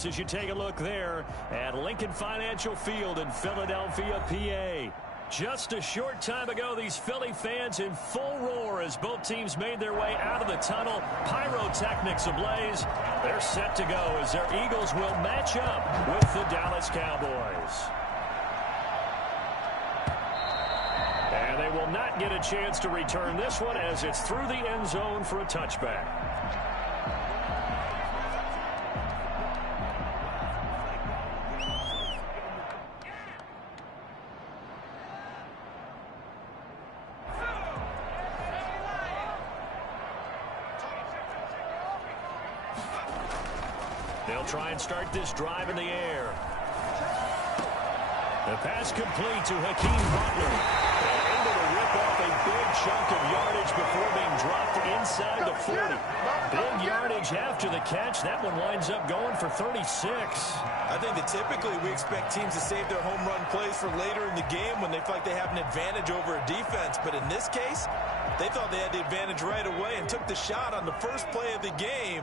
starts as you take a look there at Lincoln Financial Field in Philadelphia, PA. Just a short time ago, these Philly fans in full roar as both teams made their way out of the tunnel. Pyrotechnics ablaze. They're set to go as their Eagles will match up with the Dallas Cowboys. And they will not get a chance to return this one as it's through the end zone for a touchback. They'll try and start this drive in the air. The pass complete to Hakeem Butler. Able to rip off a big chunk of yardage before being dropped inside the 40. Big yardage after the catch. That one winds up going for 36. I think that typically we expect teams to save their home run plays for later in the game when they feel like they have an advantage over a defense. But in this case, they thought they had the advantage right away and took the shot on the first play of the game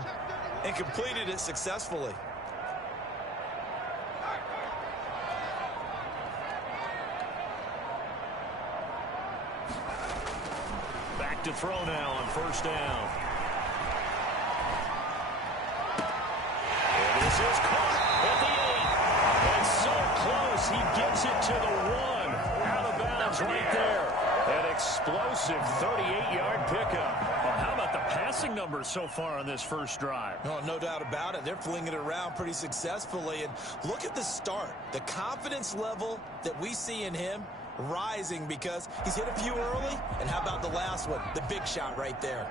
and completed it successfully. Back to throw now on first down. And this is caught at the 8. And so close, he gives it to the 1. Out of bounds right there. An explosive 38-yard pickup. How about the passing numbers so far on this first drive? Oh, no doubt about it. They're flinging it around pretty successfully. And look at the start. The confidence level that we see in him rising because he's hit a few early. And how about the last one? The big shot right there.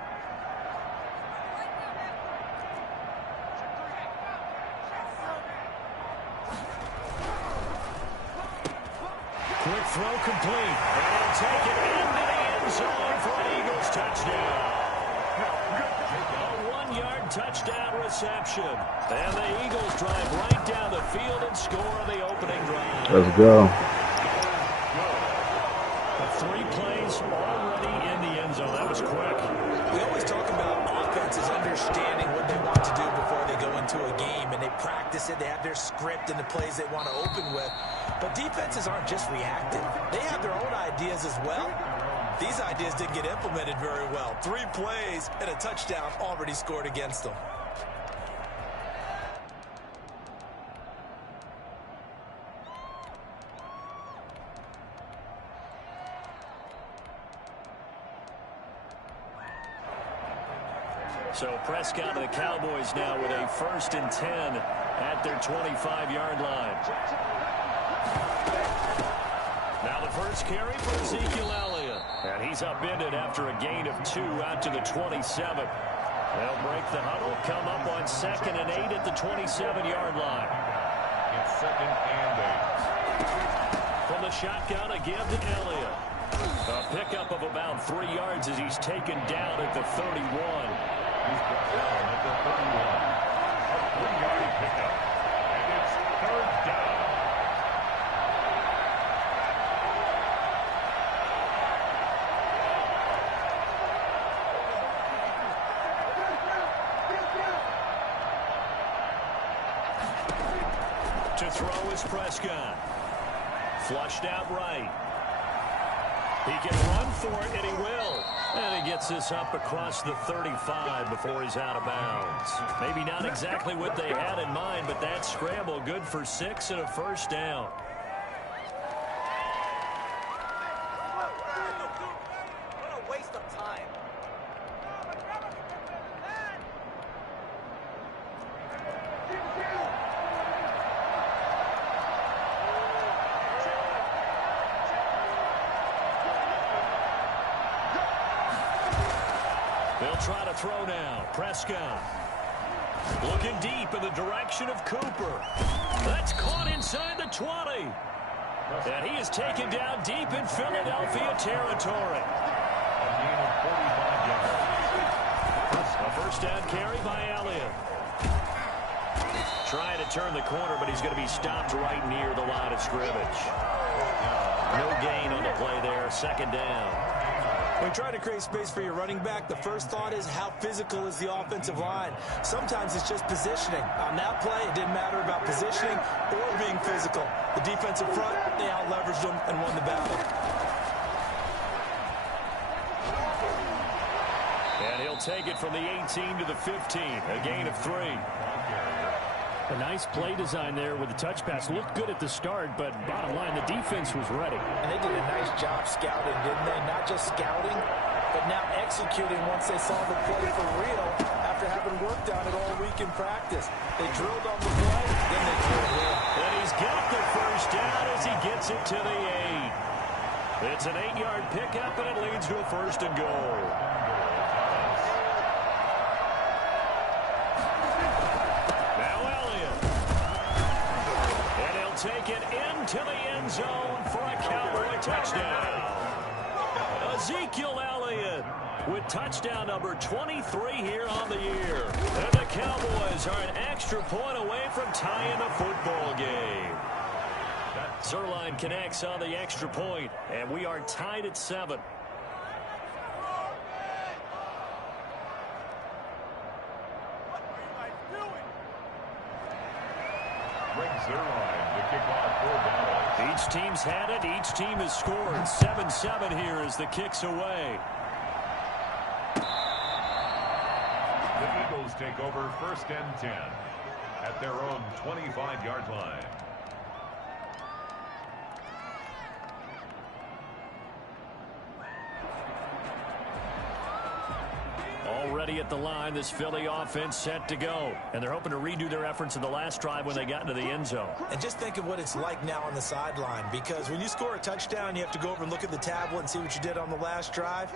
Quick throw complete. And take it into the end zone for an Eagles touchdown. A 1-yard touchdown reception. And the Eagles drive right down the field and score on the opening drive. Let's go. 3 plays already in the end zone. That was quick. We always talk about offenses understanding what they want to do before they go into a game, and they practice it. They have their script and the plays they want to open with. But defenses aren't just reactive. They have their own ideas as well. These ideas didn't get implemented very well. 3 plays and a touchdown already scored against them. So Prescott and the Cowboys now with a 1st and 10 at their 25-yard line. Now the first carry for Ezekiel Elliott. And he's upended after a gain of 2 out to the 27. They'll break the huddle, come up on 2nd and 8 at the 27-yard line. It's 2nd and 8. From the shotgun, a give to Elliott. A pickup of about 3 yards as he's taken down at the 31. He's brought down at the 31. A 3-yard pickup. And it's 3rd down. To throw is Prescott. Flushed out right. He can run for it, and he will. And he gets this up across the 35 before he's out of bounds. Maybe not exactly what they had in mind, but that scramble good for 6 and a first down. What a waste of time. They'll try to throw now. Prescott looking deep in the direction of Cooper. That's caught inside the 20. And he is taken down deep in Philadelphia territory. A gain of 45 yards. A first down carry by Elliott. Trying to turn the corner, but he's going to be stopped right near the line of scrimmage. No gain on the play there. 2nd down. When trying to create space for your running back, the first thought is how physical is the offensive line. Sometimes it's just positioning. On that play, it didn't matter about positioning or being physical. The defensive front, they out-leveraged them and won the battle. And he'll take it from the 18 to the 15, a gain of 3. A nice play design there with the touch pass. Looked good at the start, but bottom line, the defense was ready. And they did a nice job scouting, didn't they? Not just scouting, but now executing once they saw the play for real after having worked on it all week in practice. They drilled on the play, then they drilled in. And he's got the first down as he gets it to the 8. It's an 8-yard pickup, and it leads to a first and goal. Take it into the end zone for a Cowboy touchdown. Ezekiel Elliott with touchdown number 23 here on the year. And the Cowboys are an extra point away from tying the football game. Zuerlein connects on the extra point, and we are tied at 7. Each team's had it. Each team has scored. 7-7 here as the kick's away. The Eagles take over 1st and 10 at their own 25-yard line. Already at the line, this Philly offense set to go. And they're hoping to redo their efforts in the last drive when they got into the end zone. And just think of what it's like now on the sideline, because when you score a touchdown, you have to go over and look at the tablet and see what you did on the last drive.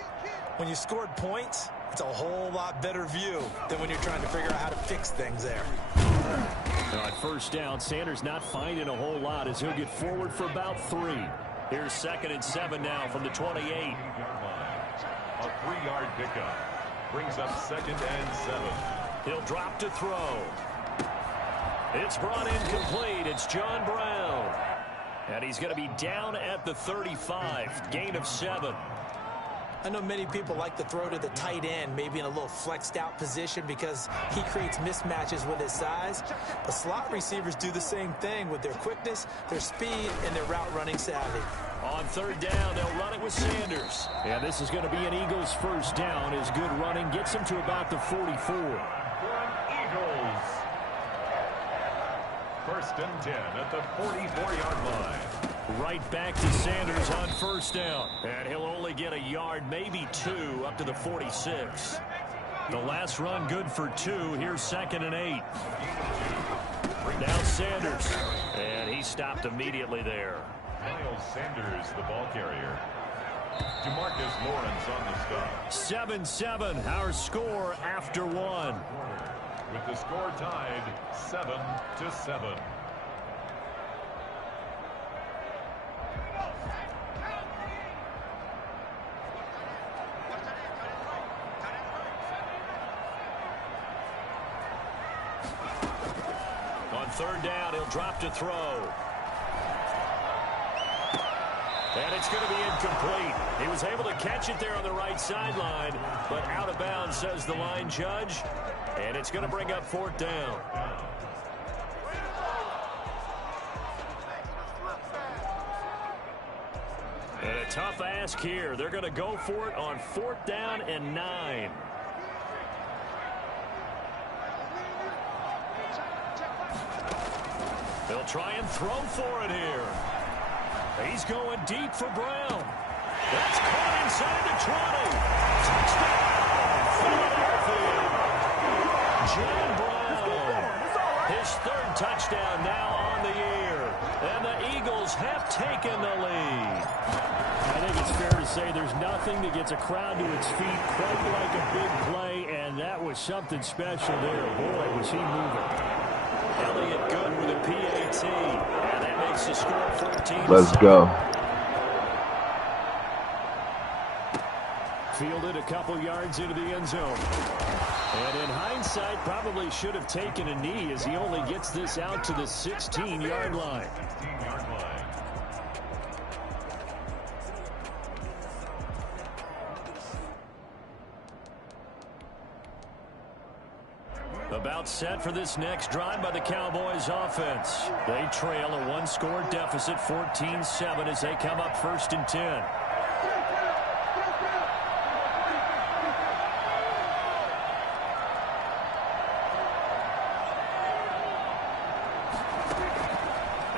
When you scored points, it's a whole lot better view than when you're trying to figure out how to fix things there. Now at first down, Sanders not finding a whole lot as he'll get forward for about 3. Here's 2nd and 7 now from the 28. A 3-yard pickup brings up 2nd and 7. He'll drop to throw. It's brought in complete. It's John Brown. And he's going to be down at the 35. Gain of 7. I know many people like to throw to the tight end, maybe in a little flexed out position because he creates mismatches with his size. But slot receivers do the same thing with their quickness, their speed, and their route running savvy. On 3rd down, they'll run it with Sanders. And this is going to be an Eagles first down. His good running gets him to about the 44. Eagles. 1st and 10 at the 44-yard line. Right back to Sanders on 1st down. And he'll only get a yard, maybe 2, up to the 46. The last run good for 2. Here's 2nd and 8. Now Sanders. And he stopped immediately there. Miles Sanders, the ball carrier. DeMarcus Lawrence on the stop. 7-7, our score after 1. With the score tied 7-7. On 3rd down, he'll drop to throw. And it's going to be incomplete. He was able to catch it there on the right sideline, but out of bounds, says the line judge. And it's going to bring up 4th down. And a tough ask here. They're going to go for it on 4th down and 9. They'll try and throw for it here. He's going deep for Brown. That's caught inside the 20. Touchdown, Philadelphia. John Brown. His 3rd touchdown now on the year. And the Eagles have taken the lead. I think it's fair to say there's nothing that gets a crowd to its feet quite like a big play, and that was something special there. Boy, was he moving. Elliott good with a PAT. And that makes the score 14. Let's go. Fielded a couple yards into the end zone. And in hindsight, probably should have taken a knee as he only gets this out to the 16-yard line. 16-yard line. set for this next drive by the Cowboys offense. They trail a one-score deficit, 14-7, as they come up 1st and 10.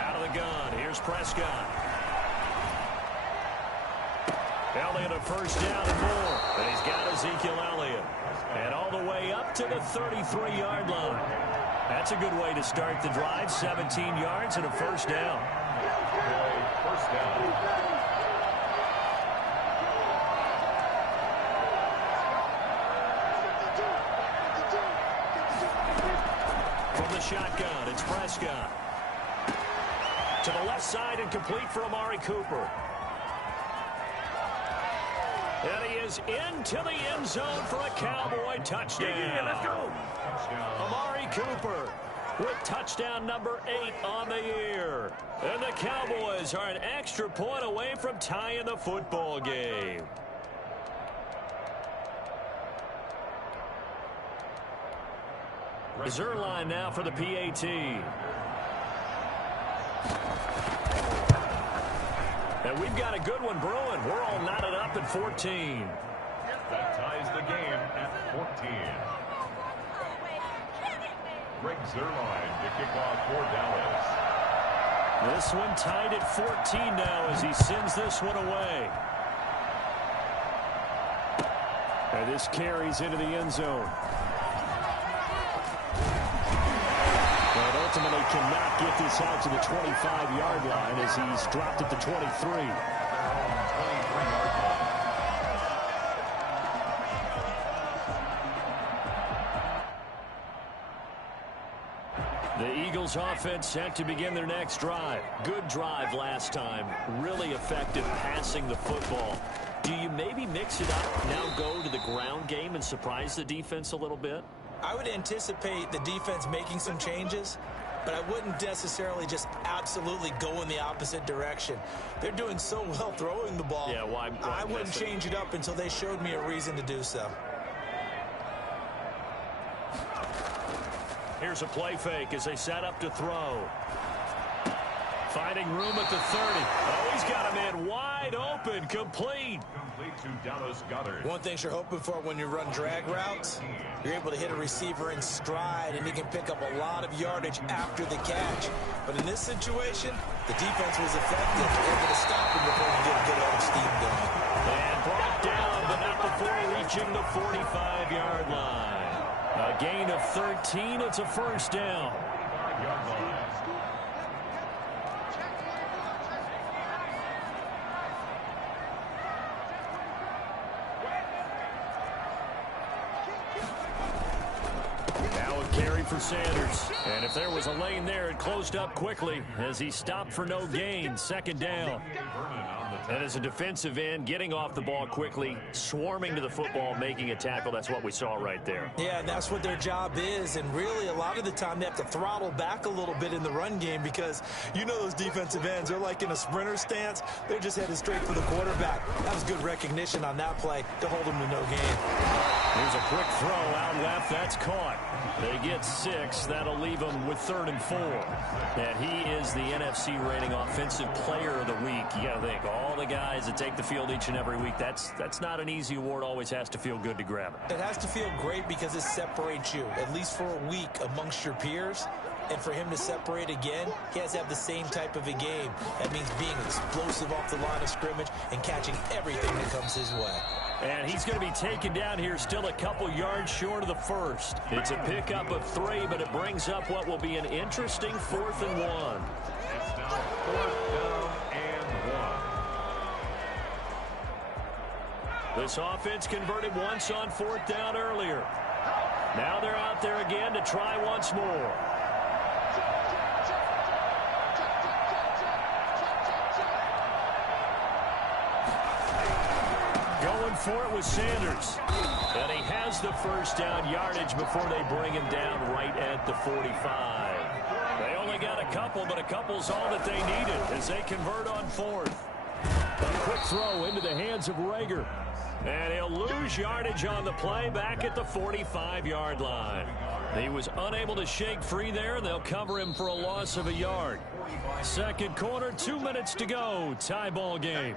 Out of the gun, here's Prescott. Elliott a first down and more. And he's got Ezekiel Elliott. And all the way up to the 33-yard line. That's a good way to start the drive. 17 yards and a first down. First down. From the shotgun, it's Prescott. To the left side and complete for Amari Cooper. And he is into the end zone for a Cowboy touchdown. Yeah, let's go. Amari Cooper with touchdown number 8 on the year. And the Cowboys are an extra point away from tying the football game. Zuerlein now for the PAT. And we've got a good one brewing. We're all knotted up at 14. That ties the game at 14. Greg Zuerlein to kick off for Dallas. This one tied at 14 now as he sends this one away. And this carries into the end zone. But ultimately cannot get this out to the 25-yard line as he's dropped at the 23. The Eagles offense set to begin their next drive. Good drive last time. Really effective passing the football. Do you maybe mix it up, now go to the ground game and surprise the defense a little bit? I would anticipate the defense making some changes, but I wouldn't necessarily just absolutely go in the opposite direction. They're doing so well throwing the ball. Yeah, why I wouldn't change it up until they showed me a reason to do so. Here's a play fake as they set up to throw. Finding room at the 30. Oh, he's got a man wide open, complete. Complete to Dallas Goedert. One thing you're hoping for when you run drag routes, you're able to hit a receiver in stride, and he can pick up a lot of yardage after the catch. But in this situation, the defense was effective, able to stop him before he get a good arm steam going. And brought down, but not before reaching the 45-yard line. A gain of 13. It's a first down. 5-yard line. Now a carry for Sanders. And if there was a lane there, it closed up quickly as he stopped for no gain. Second down. And as a defensive end, getting off the ball quickly, swarming to the football, making a tackle. That's what we saw right there. Yeah, and that's what their job is. And really, a lot of the time, they have to throttle back a little bit in the run game because you know those defensive ends, they're like in a sprinter stance. They're just headed straight for the quarterback. That was good recognition on that play to hold them to no gain. Here's a quick throw out left. That's caught. They get 6. That'll leave them with 3rd and 4. And he is the NFC rating offensive player of the week. You got to think, all the guys that take the field each and every week, that's not an easy award. Always has to feel good to grab it. It has to feel great because it separates you, at least for a week, amongst your peers. And for him to separate again, he has to have the same type of a game. That means being explosive off the line of scrimmage and catching everything that comes his way. And he's going to be taken down here still a couple yards short of the first. It's a pickup of 3, but it brings up what will be an interesting 4th and 1. It's now 4th down and 1. This offense converted once on 4th down earlier. Now they're out there again to try once more. Going for it with Sanders. And he has the first down yardage before they bring him down right at the 45. They only got a couple, but a couple's all that they needed as they convert on 4th. A quick throw into the hands of Rager. And he'll lose yardage on the play back at the 45-yard line. He was unable to shake free there. They'll cover him for a loss of a yard. Second quarter, 2 minutes to go. Tie ball game.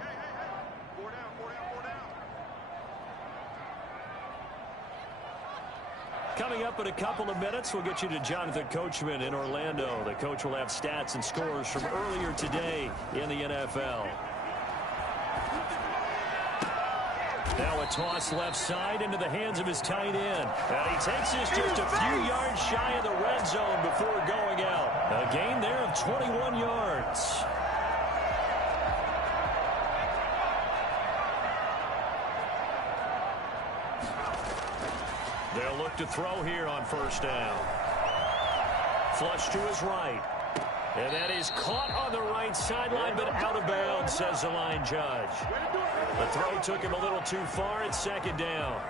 Coming up in a couple of minutes, we'll get you to Jonathan Coachman in Orlando. The coach will have stats and scores from earlier today in the NFL. Now a toss left side into the hands of his tight end. And he takes this just a few yards shy of the red zone before going out. A gain there of 21 yards. They'll look to throw here on first down. Flush to his right. And that is caught on the right sideline, but out of bounds, says the line judge. The throw took him a little too far. It's second down.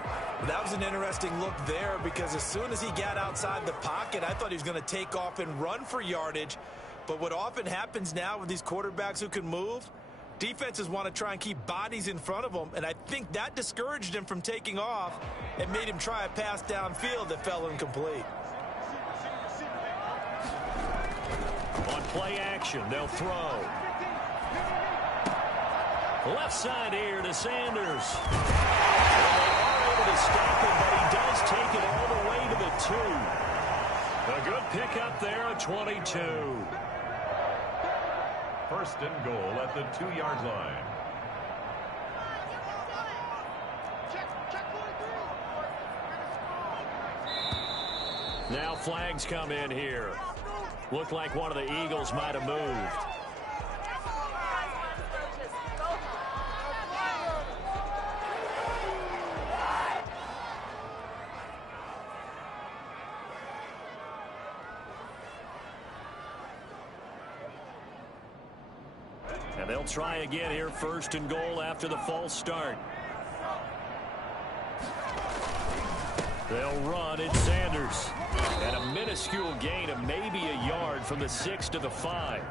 That was an interesting look there because as soon as he got outside the pocket, I thought he was going to take off and run for yardage. But what often happens now with these quarterbacks who can move, defenses want to try and keep bodies in front of them, and I think that discouraged him from taking off and made him try a pass downfield that fell incomplete. On play action, they'll throw. Left side here to Sanders. They are able to stop him, but he does take it all the way to the 2. A good pickup there at 22. First and goal at the 2-yard line. Now flags come in here. Looked like one of the Eagles might have moved. And they'll try again here, first and goal after the false start. They'll run. It's Sanders. And a minuscule gain of maybe a yard from the 6 to the 5.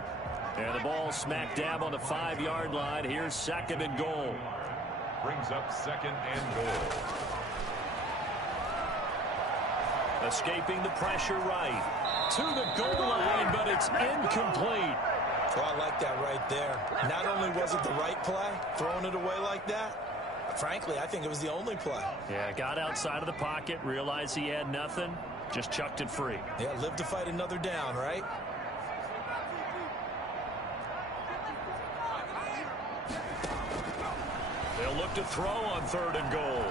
And the ball smack dab on the 5-yard line. Here's second and goal. Brings up second and goal. Escaping the pressure right. To the goal line, but it's incomplete. Oh, I like that right there. Not only was it the right play, throwing it away like that, frankly, I think it was the only play. Yeah, got outside of the pocket, realized he had nothing, just chucked it free. Yeah, live to fight another down, right? They'll look to throw on third and goal.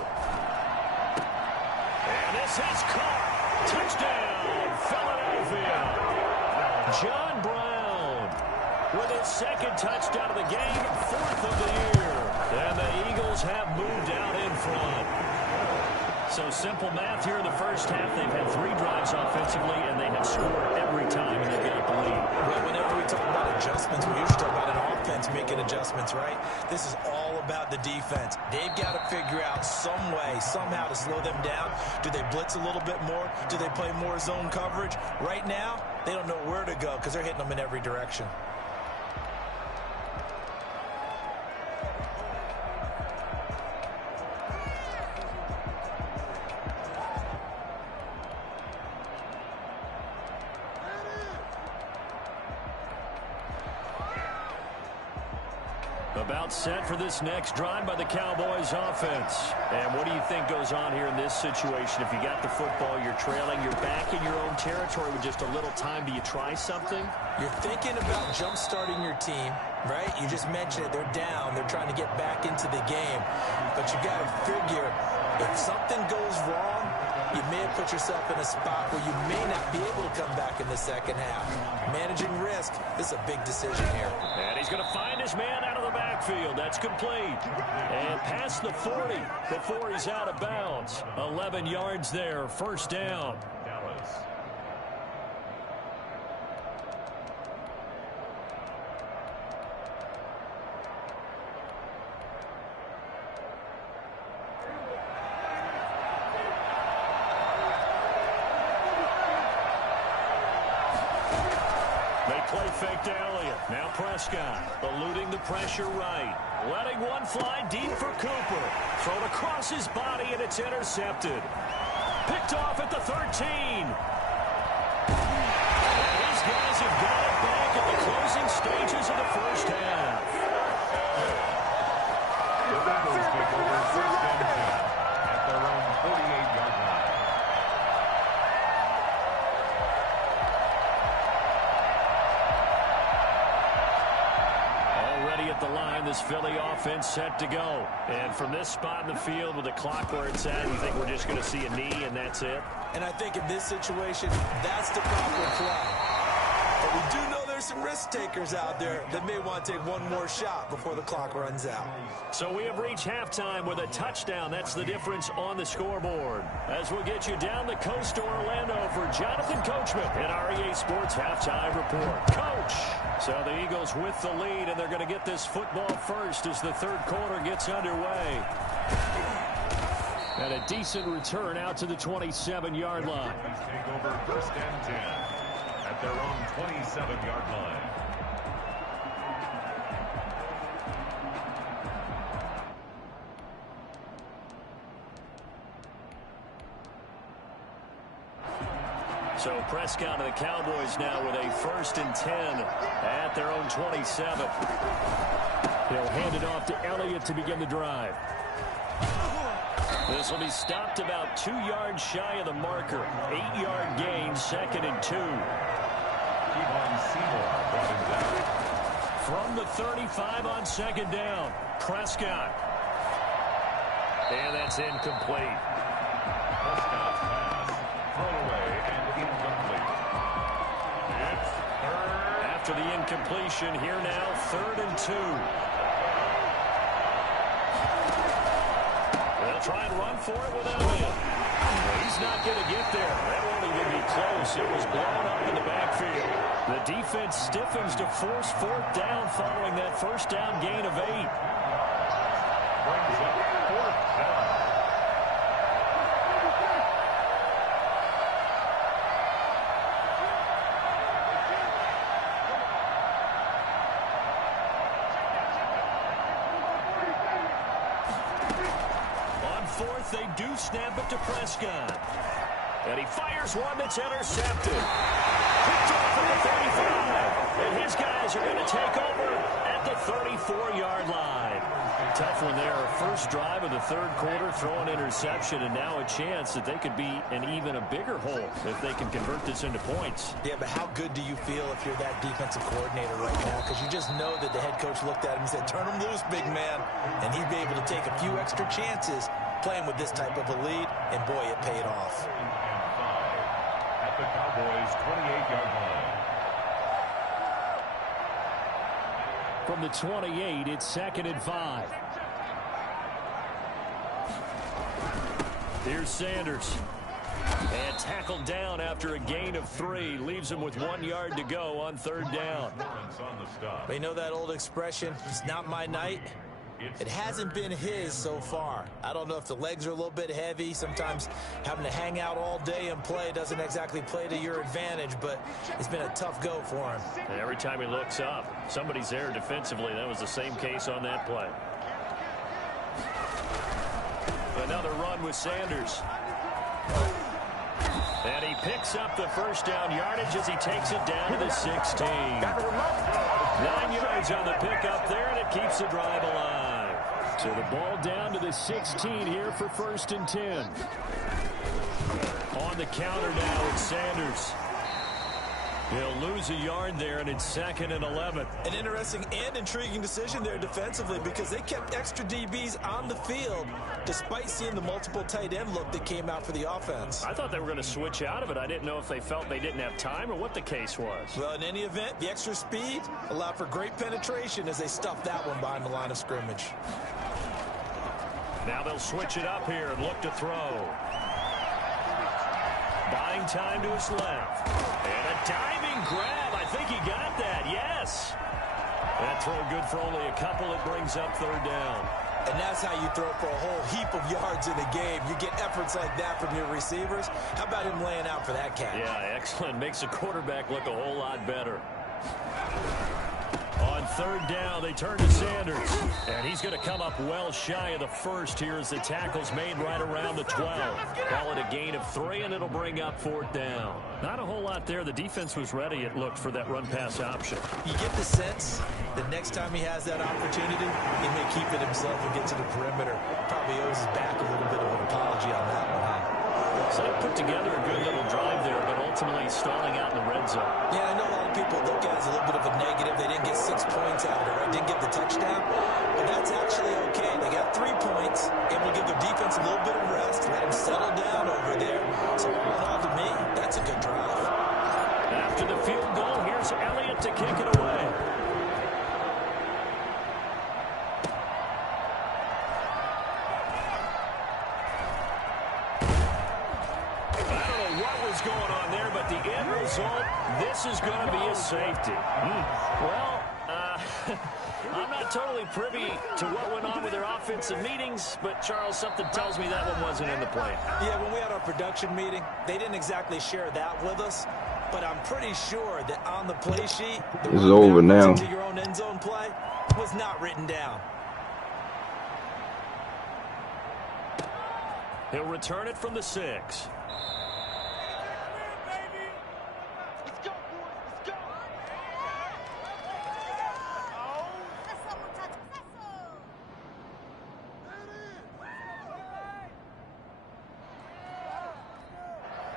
And this is caught. Touchdown, Philadelphia. John Brown with his second touchdown of the game, 4th of the year. And the Eagles have moved out in front. So simple math here in the first half. They've had 3 drives offensively, and they have scored every time, and they've got the lead. Well, whenever we talk about adjustments, we usually talk about an offense making adjustments, right? This is all about the defense. They've got to figure out some way, somehow to slow them down. Do they blitz a little bit more? Do they play more zone coverage? Right now, they don't know where to go because they're hitting them in every direction. About set for this next drive by the Cowboys offense. And what do you think goes on here in this situation? If you got the football, you're trailing, you're back in your own territory with just a little time. Do you try something? You're thinking about jump-starting your team, right? You just mentioned it. They're down. They're trying to get back into the game. But you got to figure if something goes wrong, you may have put yourself in a spot where you may not be able to come back in the second half. Managing risk, this is a big decision here. And he's going to find his man out of the backfield. That's complete. And past the 40 before he's out of bounds. 11 yards there, first down. Dallas. Play fake to Elliott. Now Prescott eluding the pressure right. Letting one fly deep for Cooper. Thrown across his body, and it's intercepted. Picked off at the 13. These guys have got it back at the closing stages of the first half. The Bengals take over first and 10 at their own 48-yard line. Already at the line, this Philly offense set to go. And from this spot in the field with the clock where it's at, you think we're just going to see a knee and that's it? And I think in this situation, that's the proper play. But we do know there's some risk takers out there that may want to take one more shot before the clock runs out. So we have reached halftime with a touchdown. That's the difference on the scoreboard. As we'll get you down the coast to Orlando for Jonathan Coachman in our EA Sports Halftime Report. Coach! So the Eagles with the lead, and they're going to get this football first as the third quarter gets underway. And a decent return out to the 27-yard line. Take over first and 10 at their own 27-yard line. So Prescott and the Cowboys now with a first and 10 at their own 27. He'll hand it off to Elliott to begin the drive. This will be stopped about 2 yards shy of the marker. 8-yard gain, second and 2. Kevon Seymour brought him down. From the 35 on second down, Prescott. And that's incomplete. Prescott's pass thrown away and incomplete. It's third. After the incompletion, here now, third and 2. They'll try and run for it without him. He's not going to get there. That won't even be close. It was blown up in the backfield. The defense stiffens to force fourth down following that first down gain of 8. Brings up fourth down. Fourth, they do snap it to Prescott. And he fires one that's intercepted. Picked off at the 35. And his guys are going to take over at the 34-yard line. Tough one there. First drive of the third quarter, throw an interception, and now a chance that they could be in even a bigger hole if they can convert this into points. Yeah, but how good do you feel if you're that defensive coordinator right now? Because you just know that the head coach looked at him and said, turn him loose, big man. And he'd be able to take a few extra chances playing with this type of a lead, and boy, it paid off. At the Cowboys' 28-yard line. From the 28, it's second and 5. Here's Sanders. And tackled down after a gain of 3. Leaves him with 1 yard to go on third down. On the stop. You know that old expression, it's not my night? It hasn't been his so far. I don't know if the legs are a little bit heavy. Sometimes having to hang out all day and play doesn't exactly play to your advantage, but it's been a tough go for him. And every time he looks up, somebody's there defensively. That was the same case on that play. Another run with Sanders. And he picks up the first down yardage as he takes it down to the 16. 9 yards on the pickup there, and it keeps the drive alive. So the ball down to the 16 here for first and 10. On the counter now, it's Sanders. He'll lose a yard there, and it's second and 11. An interesting and intriguing decision there defensively because they kept extra DBs on the field despite seeing the multiple tight end look that came out for the offense. I thought they were going to switch out of it. I didn't know if they felt they didn't have time or what the case was. Well, in any event, the extra speed allowed for great penetration as they stuffed that one behind the line of scrimmage. Now they'll switch it up here and look to throw. Buying time to his left. And a diving grab. I think he got that. Yes. That throw good for only a couple. It brings up third down. And that's how you throw for a whole heap of yards in a game. You get efforts like that from your receivers. How about him laying out for that catch? Yeah, excellent. Makes the quarterback look a whole lot better. On third down. They turn to Sanders. And he's going to come up well shy of the first here as the tackle's made right around the 12. Call it a gain of 3, and it'll bring up 4th down. Not a whole lot there. The defense was ready, it looked, for that run-pass option. You get the sense that next time he has that opportunity, he may keep it himself and get to the perimeter. Probably owes his back a little bit of an apology on that one, huh? So they put together a good little drive there, but ultimately stalling out in the red zone. Yeah, I know a lot of people look at it as a little bit of a negative. They didn't get 6 points out of it, right? Didn't get the touchdown. But that's actually okay. They got 3 points, able to give their defense a little bit of rest, let them settle down over there. So all in all, to me, that's a good drive. After the field goal, here's Elliott to kick it away. Going on there, but the end result, this is going to be a safety. Well, I'm not totally privy to what went on with their offensive meetings, but Charles, something tells me that one wasn't in the plan. Yeah, when we had our production meeting, they didn't exactly share that with us, but I'm pretty sure that on the play sheet, this is over now. To your own end zone play was not written down. He'll return it from the 6.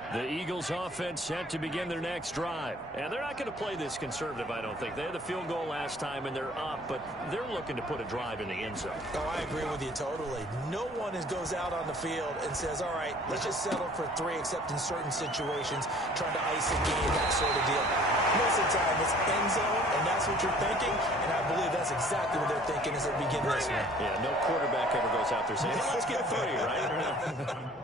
The Eagles offense set to begin their next drive. And they're not going to play this conservative, I don't think. They had the field goal last time, and they're up, but they're looking to put a drive in the end zone. Oh, I agree with you totally. No one goes out on the field and says, all right, let's just settle for 3, except in certain situations, trying to ice a game, that sort of deal. Most of the time, it's end zone, and that's what you're thinking, and I believe that's exactly what they're thinking as they begin this one. Yeah, no quarterback ever goes out there saying, hey, let's get 3, right?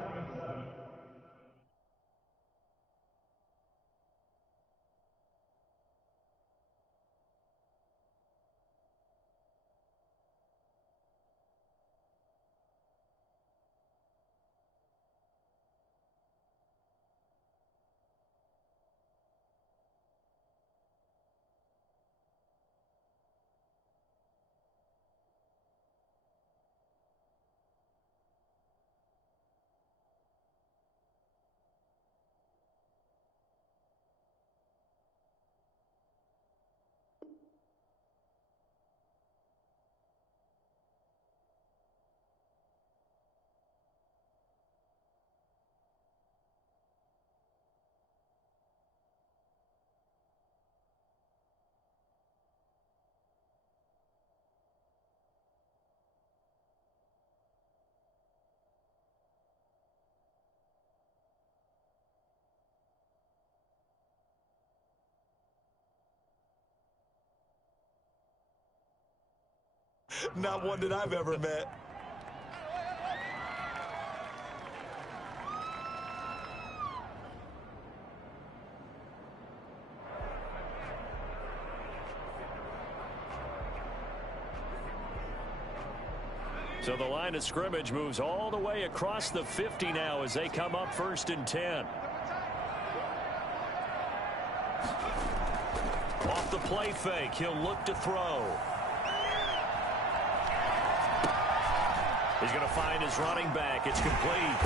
Not one that I've ever met. So the line of scrimmage moves all the way across the 50 now as they come up 1st and 10. Off the play fake, he'll look to throw. He's going to find his running back. It's complete.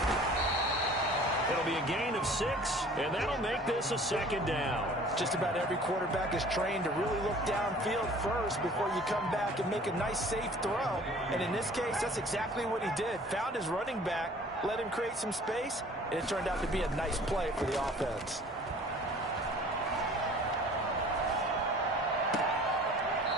It'll be a gain of 6, and that'll make this a 2nd down. Just about every quarterback is trained to really look downfield first before you come back and make a nice, safe throw. And in this case, that's exactly what he did. Found his running back, let him create some space, and it turned out to be a nice play for the offense.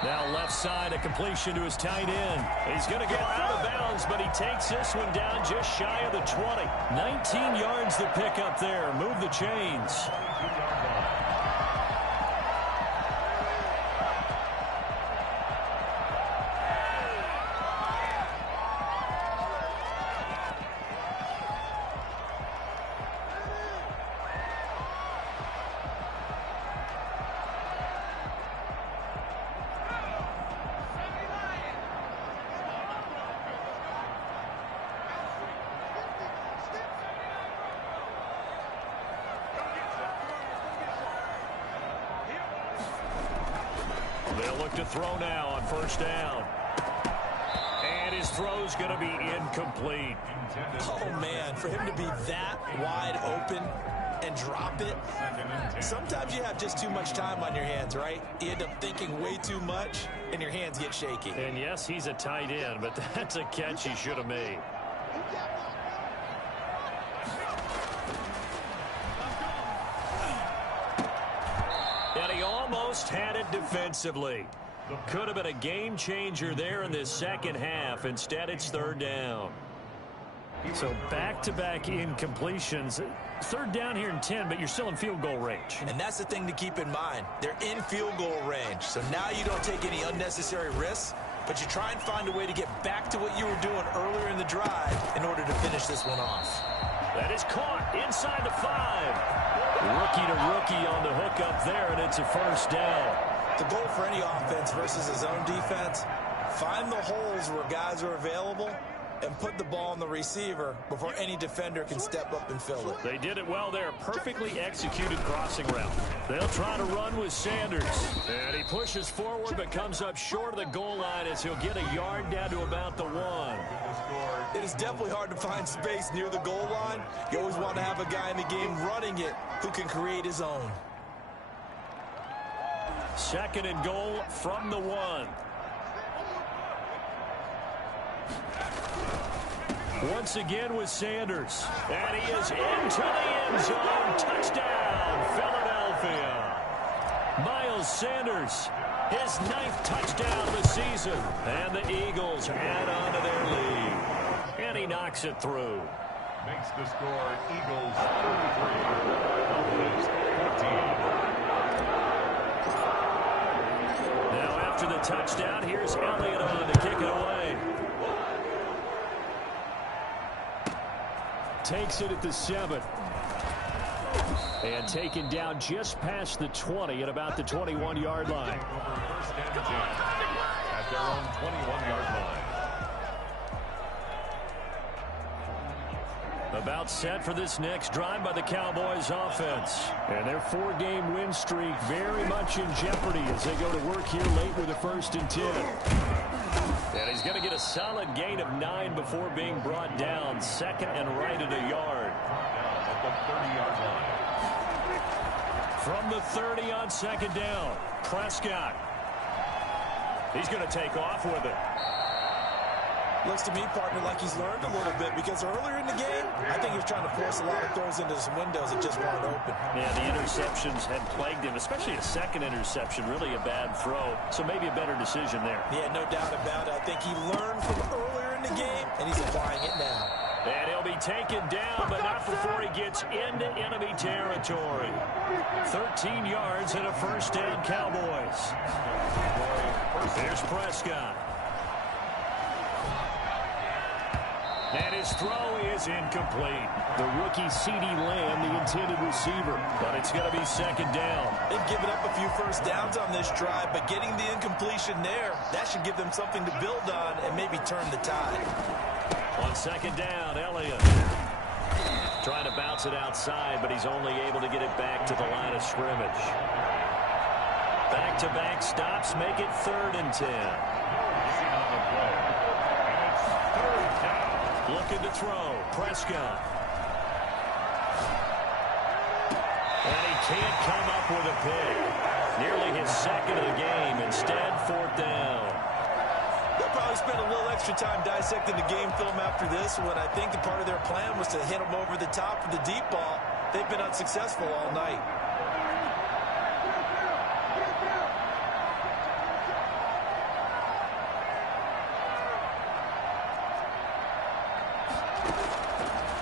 Now left side, a completion to his tight end. He's going to get out of bounds, but he takes this one down just shy of the 20. 19 yards to pick up there. Move the chains. They'll look to throw now on first down. And his throw's going to be incomplete. Oh, man, for him to be that wide open and drop it. Sometimes you have just too much time on your hands, right? You end up thinking way too much, and your hands get shaky. And yes, he's a tight end, but that's a catch he should have made. And he almost had it defensively. Could have been a game changer there in this second half. Instead, it's third down. So back-to-back incompletions. Third down here in 10, but you're still in field goal range. And that's the thing to keep in mind. They're in field goal range. So now you don't take any unnecessary risks, but you try and find a way to get back to what you were doing earlier in the drive in order to finish this one off. That is caught inside the 5. Rookie to rookie on the hook up there, and it's a first down. The goal for any offense versus a zone defense, find the holes where guys are available and put the ball on the receiver before any defender can step up and fill it. They did it well there. Perfectly executed crossing route. They'll try to run with Sanders. And he pushes forward but comes up short of the goal line as he'll get a yard down to about the 1. It is definitely hard to find space near the goal line. You always want to have a guy in the game running it who can create his own. Second and goal from the 1. Once again with Sanders. And he is into the end zone. Touchdown, Philadelphia. Miles Sanders, his 9th touchdown of the season. And the Eagles add on to their lead. And he knocks it through. Makes the score Eagles 33, Dolphins 14. Now after the touchdown, here's Elliott on to kick it away. Takes it at the 7. And taken down just past the 20 at about the 21-yard line. First and 10 at their own 21-yard line. About set for this next drive by the Cowboys offense. And their 4-game win streak very much in jeopardy as they go to work here late with a 1st and 10. And he's going to get a solid gain of 9 before being brought down. 2nd and right at a yard. At the 30-yard line. From the 30 on 2nd down, Prescott. He's going to take off with it. Looks to me, partner, like he's learned a little bit because earlier in the game, I think he was trying to force a lot of throws into some windows that just weren't open. Yeah, the interceptions had plagued him, especially a second interception, really a bad throw. So maybe a better decision there. Yeah, no doubt about it. I think he learned from earlier in the game, and he's applying it now. And he'll be taken down, but not before he gets into enemy territory. 13 yards and a first down, Cowboys. Here's Prescott. And his throw is incomplete. The rookie CeeDee Lamb, the intended receiver. But it's going to be 2nd down. They've given up a few first downs on this drive, but getting the incompletion there, that should give them something to build on and maybe turn the tide. On 2nd down, Elliott. Trying to bounce it outside, but he's only able to get it back to the line of scrimmage. Back-to-back stops make it 3rd and 10. Looking to throw. Prescott. And he can't come up with a pick. Nearly his 2nd of the game. Instead, 4th down. They'll probably spend a little extra time dissecting the game film after this when I think the part of their plan was to hit them over the top of the deep ball. They've been unsuccessful all night.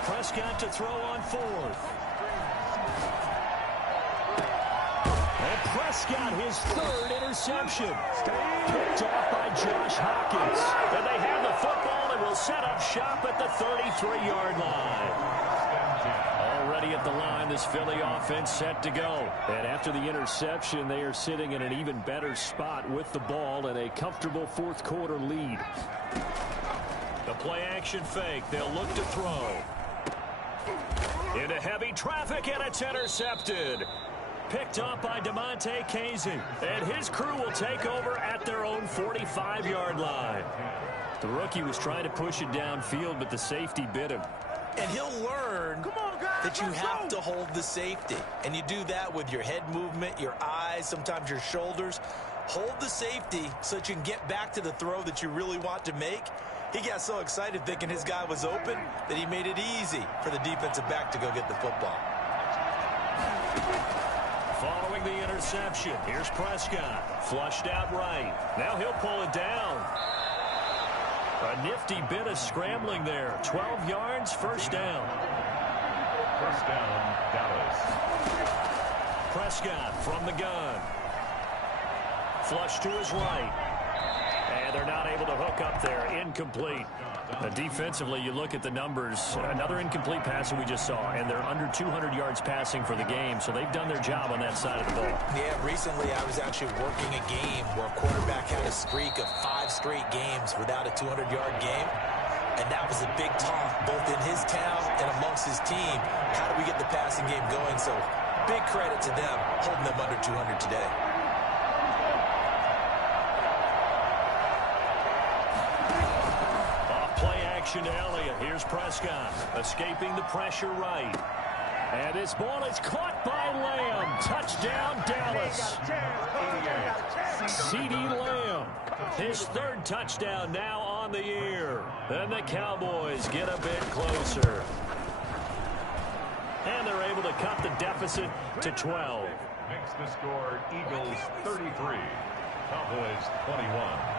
Prescott to throw on 4th. And Prescott, his 3rd interception. Picked off by Josh Hopkins. And they have the football and will set up shop at the 33-yard line. Already at the line, this Philly offense set to go. And after the interception, they are sitting in an even better spot with the ball and a comfortable 4th quarter lead. The play action fake. They'll look to throw. Into heavy traffic, and it's intercepted. picked off by Damontae Kazee. And his crew will take over at their own 45-yard line. The rookie was trying to push it downfield, but the safety bit him. And he'll learn that you have to hold the safety. And you do that with your head movement, your eyes, sometimes your shoulders. Hold the safety so that you can get back to the throw that you really want to make. He got so excited thinking his guy was open that he made it easy for the defensive back to go get the football. Following the interception, here's Prescott. Flushed out right. Now he'll pull it down. A nifty bit of scrambling there. 12 yards, first down. First down, Dallas. Prescott from the gun. Flush to his right. And they're not able to hook up there. Incomplete. Defensively, you look at the numbers. Another incomplete pass that we just saw, and they're under 200 yards passing for the game, so they've done their job on that side of the ball. Yeah, recently I was actually working a game where a quarterback had a streak of 5 straight games without a 200-yard game, and that was a big talk both in his town and amongst his team. How do we get the passing game going? So big credit to them holding them under 200 today. To Elliott. Here's Prescott escaping the pressure right. And this ball is caught by Lamb. Touchdown, Dallas. CeeDee Lamb. His third touchdown now on the year. And the Cowboys get a bit closer. And they're able to cut the deficit to 12. Makes the score Eagles 33, Cowboys 21.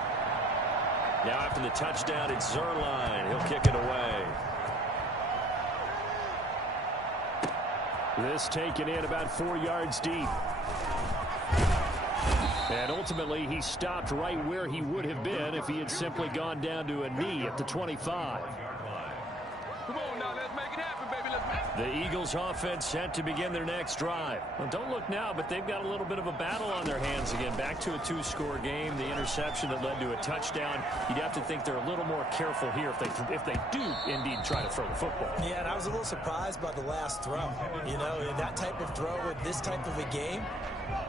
Now after the touchdown, it's Zuerlein. He'll kick it away. This taken in about 4 yards deep. And ultimately, he stopped right where he would have been if he had simply gone down to a knee at the 25. Come on now, let's make it happen, baby. The Eagles offense set to begin their next drive. Well, don't look now, but they've got a little bit of a battle on their hands again. Back to a 2-score game. The interception that led to a touchdown. You'd have to think they're a little more careful here if they do indeed try to throw the football. Yeah, and I was a little surprised by the last throw. You know, in that type of throw with this type of a game,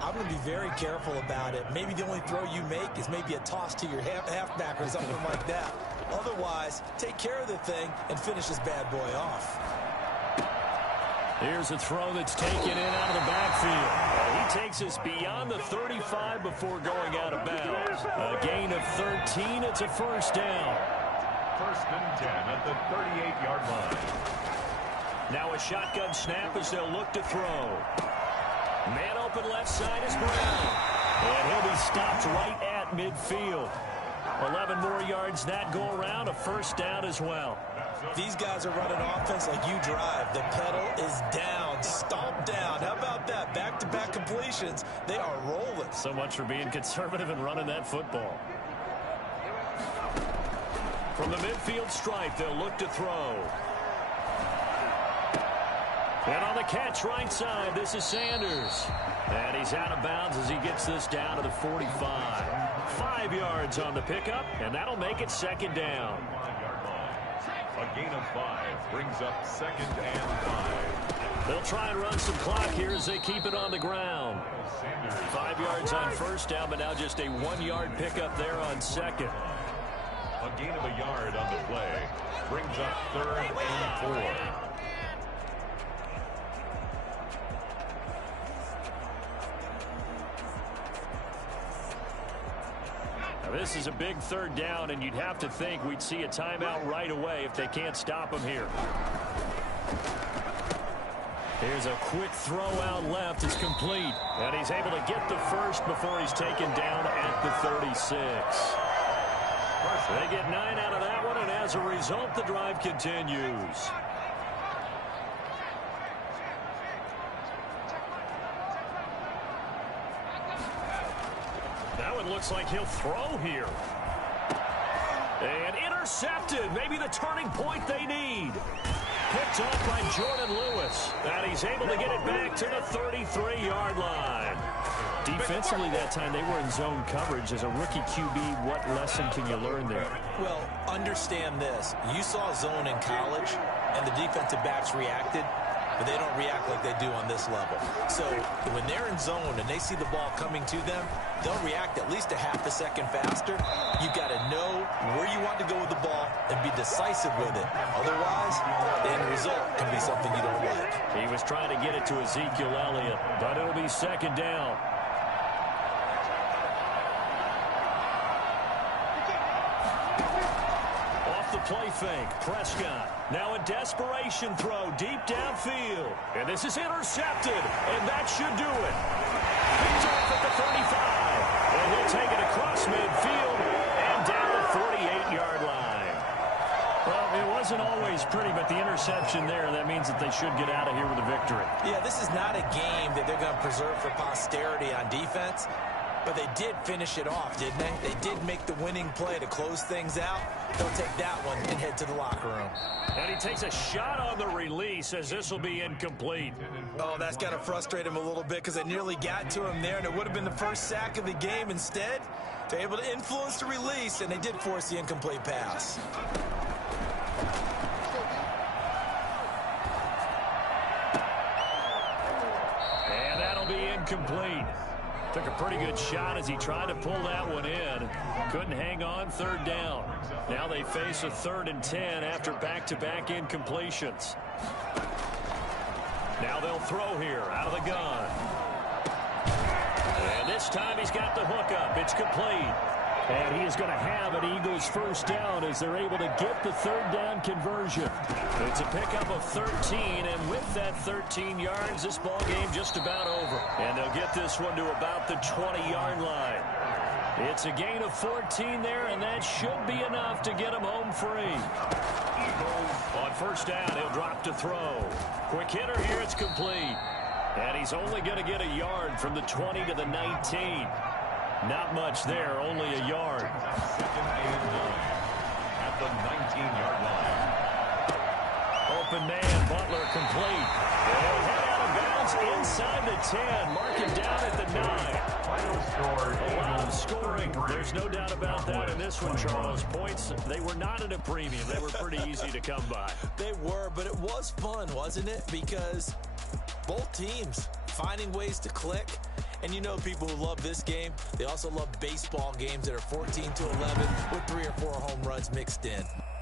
I'm going to be very careful about it. Maybe the only throw you make is maybe a toss to your halfback or something like that. Otherwise, take care of the thing and finish this bad boy off. Here's a throw that's taken in out of the backfield. He takes us beyond the 35 before going out of bounds. A gain of 13. It's a first down. First and 10 at the 38-yard line. Now a shotgun snap as they'll look to throw. Man open left side is Brown. And he'll be stopped right at midfield. 11 more yards that go around. A first down as well. These guys are running offense like you drive. The pedal is down, stomp down. How about that? Back-to-back completions. They are rolling. So much for being conservative and running that football. From the midfield stripe, they'll look to throw. And on the catch right side, this is Sanders. And he's out of bounds as he gets this down to the 45. 5 yards on the pickup, and that'll make it second down. A gain of 5 brings up second and 5. They'll try and run some clock here as they keep it on the ground. 5 yards on first down, but now just a 1-yard pickup there on second. A gain of a yard on the play brings up third and 4. This is a big third down, and you'd have to think we'd see a timeout right away if they can't stop him here. Here's a quick throw out left. It's complete. And he's able to get the first before he's taken down at the 36. They get 9 out of that one, and as a result, the drive continues. That one looks like he'll throw here. And intercepted. Maybe the turning point they need. Picked off by Jordan Lewis. And he's able to get it back to the 33-yard line. Defensively that time, they were in zone coverage. As a rookie QB, what lesson can you learn there? Well, understand this. You saw zone in college, and the defensive backs reacted. but they don't react like they do on this level. So when they're in zone and they see the ball coming to them, they'll react at least a half a second faster. You've got to know where you want to go with the ball and be decisive with it. Otherwise, the end result can be something you don't like. He was trying to get it to Ezekiel Elliott, but it'll be second down. Off the play fake, Prescott. Now a desperation throw deep downfield. And this is intercepted, and that should do it. Picked off at the 35. And he'll take it across midfield and down the 48-yard line. Well, it wasn't always pretty, but the interception there, that means that they should get out of here with a victory. Yeah, this is not a game that they're going to preserve for posterity on defense, but they did finish it off, didn't they? They did make the winning play to close things out. They'll take that one and head to the locker room. And he takes a shot on the release as this will be incomplete. Oh, that's got to frustrate him a little bit because they nearly got to him there, and it would have been the first sack of the game. Instead, they're able to influence the release, and they did force the incomplete pass. And that'll be incomplete. Took a pretty good shot as he tried to pull that one in. Couldn't hang on, third down. Now they face a 3rd and 10 after back-to-back incompletions. Now they'll throw here out of the gun. And this time he's got the hookup. It's complete. And he is going to have an Eagles first down as they're able to get the 3rd down conversion. It's a pickup of 13, and with that 13 yards, this ball game just about over. And they'll get this one to about the 20-yard line. It's a gain of 14 there, and that should be enough to get them home free. On first down, he'll drop to throw. Quick hitter here, it's complete. And he's only going to get a yard from the 20 to the 19. Not much there, only a yard. Second and 9 at the 19-yard line. Open man, Butler complete. They'll head out of bounds inside the 10. Mark him down at the 9. Final score. A lot of scoring. There's no doubt about that in this one, Charles. Points, they were not at a premium. They were pretty easy to come by. They were, but it was fun, wasn't it? Because both teams finding ways to click. And you know people who love this game, they also love baseball games that are 14-11 with 3 or 4 home runs mixed in.